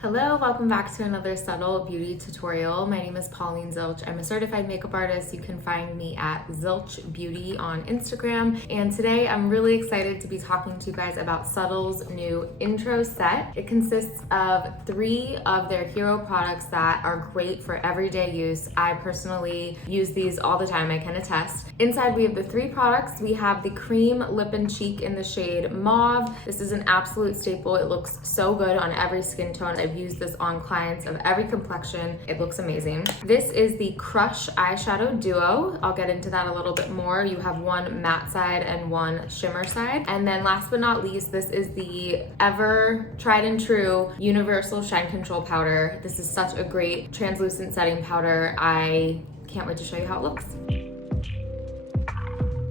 Hello, welcome back to another Subtle Beauty tutorial. My name is Pauline Zilch. I'm a certified makeup artist. You can find me at Zilch Beauty on Instagram. And today I'm really excited to be talking to you guys about Subtl's new intro set. It consists of 3 of their hero products that are great for everyday use. I personally use these all the time, I can attest. Inside we have the 3 products. We have the cream lip and cheek in the shade Mauve. This is an absolute staple. It looks so good on every skin tone. I've used this on clients of every complexion. It looks amazing. This is the Crush Eyeshadow Duo. I'll get into that a little bit more. You have one matte side and one shimmer side. And then last but not least, this is the ever tried and true Universal Shine Control Powder. This is such a great translucent setting powder. I can't wait to show you how it looks.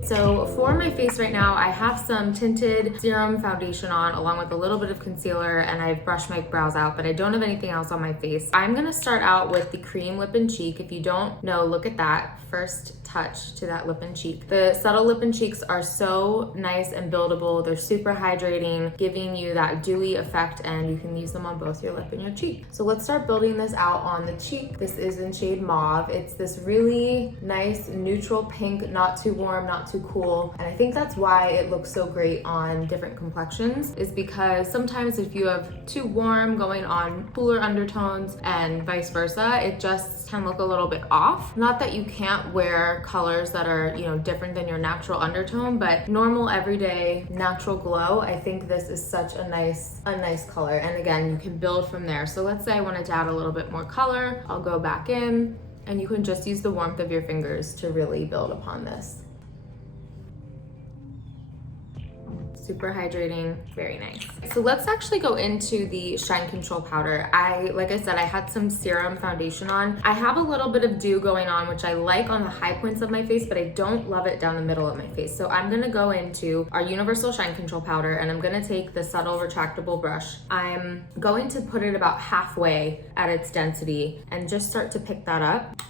So for my face right now, I have some tinted serum foundation on along with a little bit of concealer, and I've brushed my brows out, but I don't have anything else on my face. I'm gonna start out with the cream lip and cheek. If you don't know, look at that first touch to that lip and cheek. The Subtle lip and cheeks are so nice and buildable. They're super hydrating, giving you that dewy effect, and you can use them on both your lip and your cheek. So let's start building this out on the cheek. This is in shade Mauve. It's this really nice neutral pink, not too warm, not too cool. And I think that's why it looks so great on different complexions, is because sometimes if you have too warm going on cooler undertones and vice versa, it just can look a little bit off. Not that you can't wear colors that are, different than your natural undertone, but normal everyday natural glow, I think this is such a nice color. And again, you can build from there. So let's say I wanted to add a little bit more color. I'll go back in, and you can just use the warmth of your fingers to really build upon this. Super hydrating, very nice. So let's actually go into the Shine Control Powder. Like I said, I had some serum foundation on. I have a little bit of dew going on, which I like on the high points of my face, but I don't love it down the middle of my face. So I'm gonna go into our Universal Shine Control Powder, and I'm gonna take the Subtle retractable brush. I'm going to put it about halfway at its density and just start to pick that up.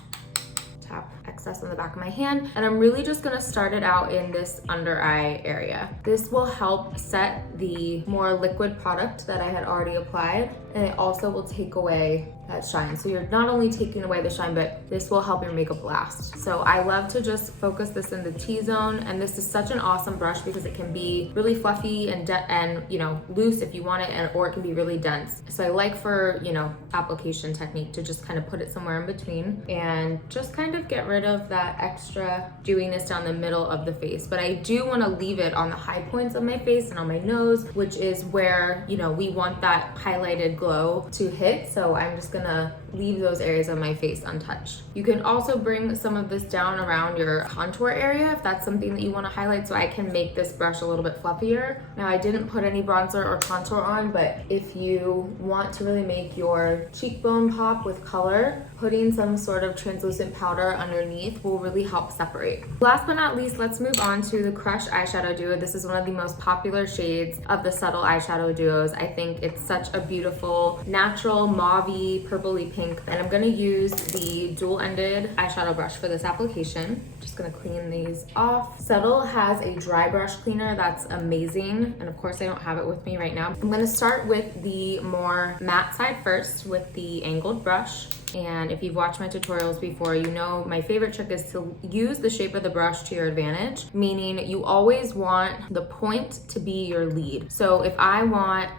Tap excess on the back of my hand, and I'm really just gonna start it out in this under eye area. This will help set the more liquid product that I had already applied, and it also will take away that shine. So you're not only taking away the shine, but this will help your makeup last. So I love to just focus this in the T-zone, and this is such an awesome brush because it can be really fluffy and loose if you want it, or it can be really dense. So I like for, application technique to just kind of put it somewhere in between and just kind of get rid of that extra dewiness down the middle of the face. But I do want to leave it on the high points of my face and on my nose, which is where, we want that highlighted glow to hit. So I'm just gonna leave those areas of my face untouched. You can also bring some of this down around your contour area if that's something that you want to highlight, so I can make this brush a little bit fluffier. Now I didn't put any bronzer or contour on, but if you want to really make your cheekbone pop with color, putting some sort of translucent powder underneath will really help separate. Last but not least, let's move on to the Crush Eyeshadow Duo. This is one of the most popular shades of the Subtle eyeshadow duos. I think it's such a beautiful, natural, mauve-y, purpley pink. And I'm gonna use the dual-ended eyeshadow brush for this application. Just gonna clean these off. Subtle has a dry brush cleaner that's amazing. And of course I don't have it with me right now. I'm gonna start with the more matte side first with the angled brush. And if you've watched my tutorials before, you know my favorite trick is to use the shape of the brush to your advantage, meaning you always want the point to be your lead. So if I want,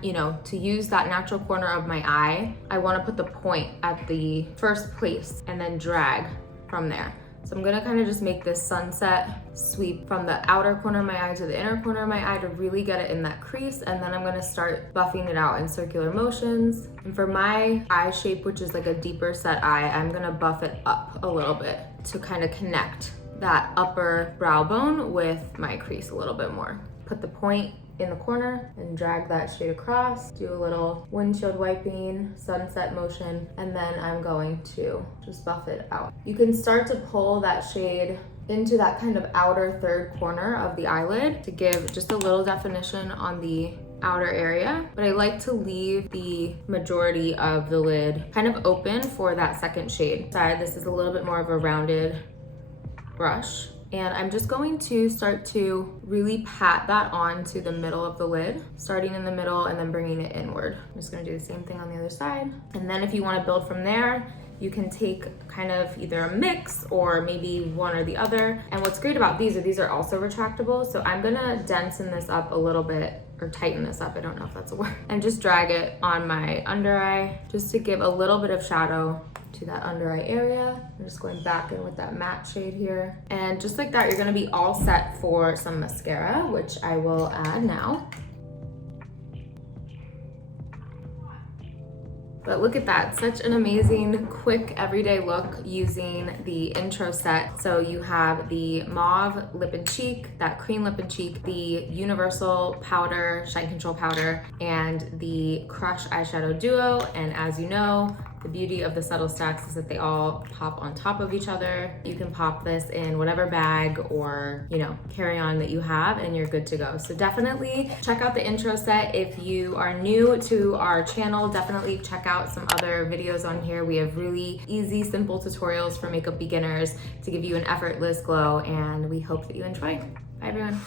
to use that natural corner of my eye, I want to put the point at the first place and then drag from there. So I'm gonna kind of just make this sunset sweep from the outer corner of my eye to the inner corner of my eye to really get it in that crease, and then I'm gonna start buffing it out in circular motions. And for my eye shape, which is like a deeper set eye, I'm gonna buff it up a little bit to kind of connect that upper brow bone with my crease a little bit more. Put the point in the corner and drag that shade across, do a little windshield wiping, sunset motion, and then I'm going to just buff it out. You can start to pull that shade into that kind of outer third corner of the eyelid to give just a little definition on the outer area, but I like to leave the majority of the lid kind of open for that second shade. Sorry, this is a little bit more of a rounded brush. And I'm just going to start to really pat that onto the middle of the lid, starting in the middle and then bringing it inward. I'm just gonna do the same thing on the other side. And then if you wanna build from there, you can take kind of either a mix or maybe one or the other. And what's great about these are also retractable. So I'm gonna densen this up a little bit, or tighten this up, I don't know if that's a word, and just drag it on my under eye just to give a little bit of shadow to that under eye area. I'm just going back in with that matte shade here. And just like that, you're gonna be all set for some mascara, which I will add now. But look at that, such an amazing, quick, everyday look using the intro set. So you have the mauve lip and cheek, that cream lip and cheek, the universal powder, shine control powder, and the Crush eyeshadow duo. And as you know, the beauty of the Subtl stacks is that they all pop on top of each other. You can pop this in whatever bag or, you know, carry-on that you have and you're good to go. So definitely check out the intro set. If you are new to our channel, definitely check out some other videos on here. We have really easy, simple tutorials for makeup beginners to give you an effortless glow, and we hope that you enjoy. Bye everyone.